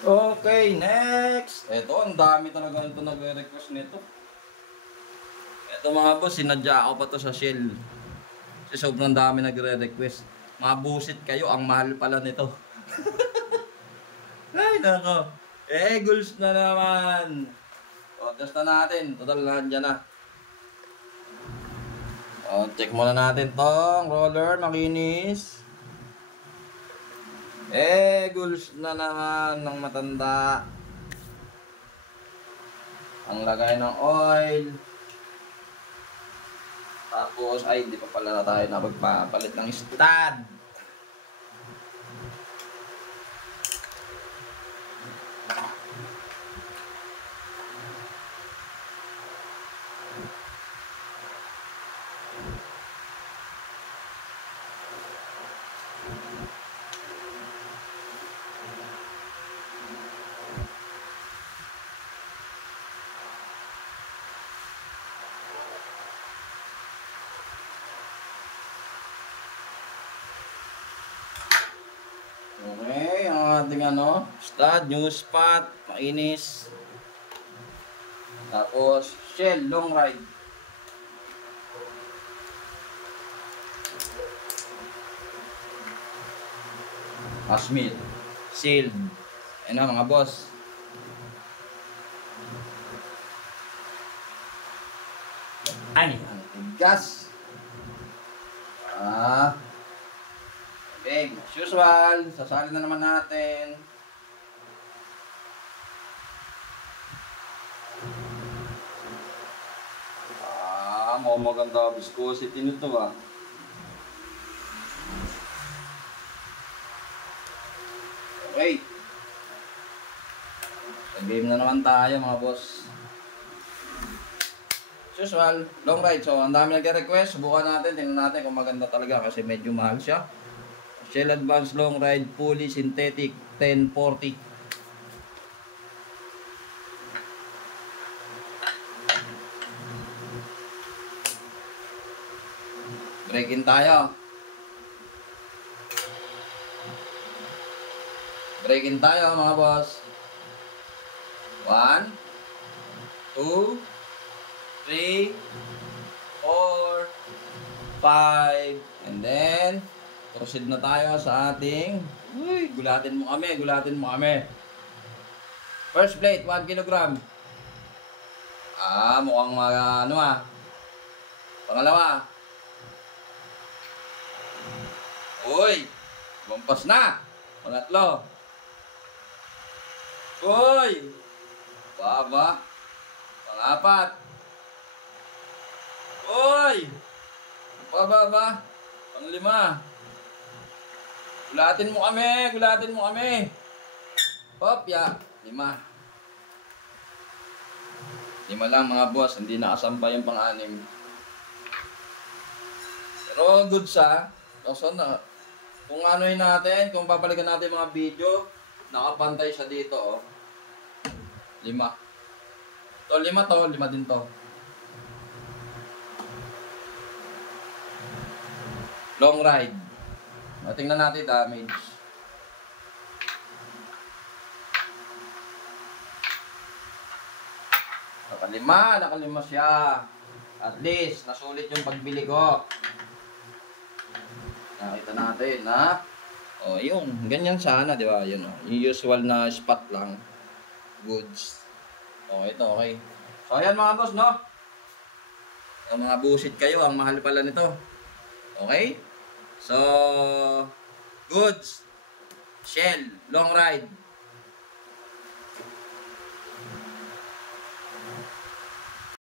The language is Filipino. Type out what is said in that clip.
Okay, next. Ito, ang dami talaga nito nagre-request nito. Ito mga boss, sinadya ako pa to sa Shell. Kasi sobrang dami nagre-request. Mabusit kayo, ang mahal pala nito. Ay, nako. Goals na naman. O, test na natin. Total, nandiyan na. O, check muna natin tong roller, makinis. Goals na naman ng matanda. Ang lagay ng oil. Tapos, ay, hindi pa pala na tayo napagpapalit ng stud. Okay, ang ating stud, new spot, mainis. Tapos, Shell, long ride. Asmil, sealed. Ayan na mga boss. Ay, ang tigas. Okay, as usual, sasali na naman natin. Mukhang maganda viscosity nito Okay. Sa game na naman tayo mga boss. As usual, long ride. So, ang dami nag-request. Subukan natin. Tingnan natin kung maganda talaga kasi medyo mahal siya. Shell Advance Long Ride Fully Synthetic 1040. Break-in tayo. Break-in tayo mga boss. 1, 2, 3, 4, 5, and then proceed na tayo sa ating gulatin mo kami. First plate, 1 kilogram. Mukhang pangalawa. Uy, bumpas na. Pangatlo. Uy, baba. Pangapat. Uy, baba. Panglima. Gulatin mo kami. Hop, 5. 5 lang mga boss, hindi nakasampay yung pang-anim. Pero good sa. So, kung anohin natin, kung papalikan natin mga video, nakapantay siya dito 5. To 5 din to. Long ride. Tingnan natin damage. Nakalima siya. At least, nasulit yung pagbili ko. Nakita natin, yun. Ganyan sana, di ba? Yun, yung usual na spot lang. Goods. Ito, okay. So, ayan mga boss, no? Ang mga busit kayo, ang mahal pala nito. Okay? So, goods. Shell, long ride.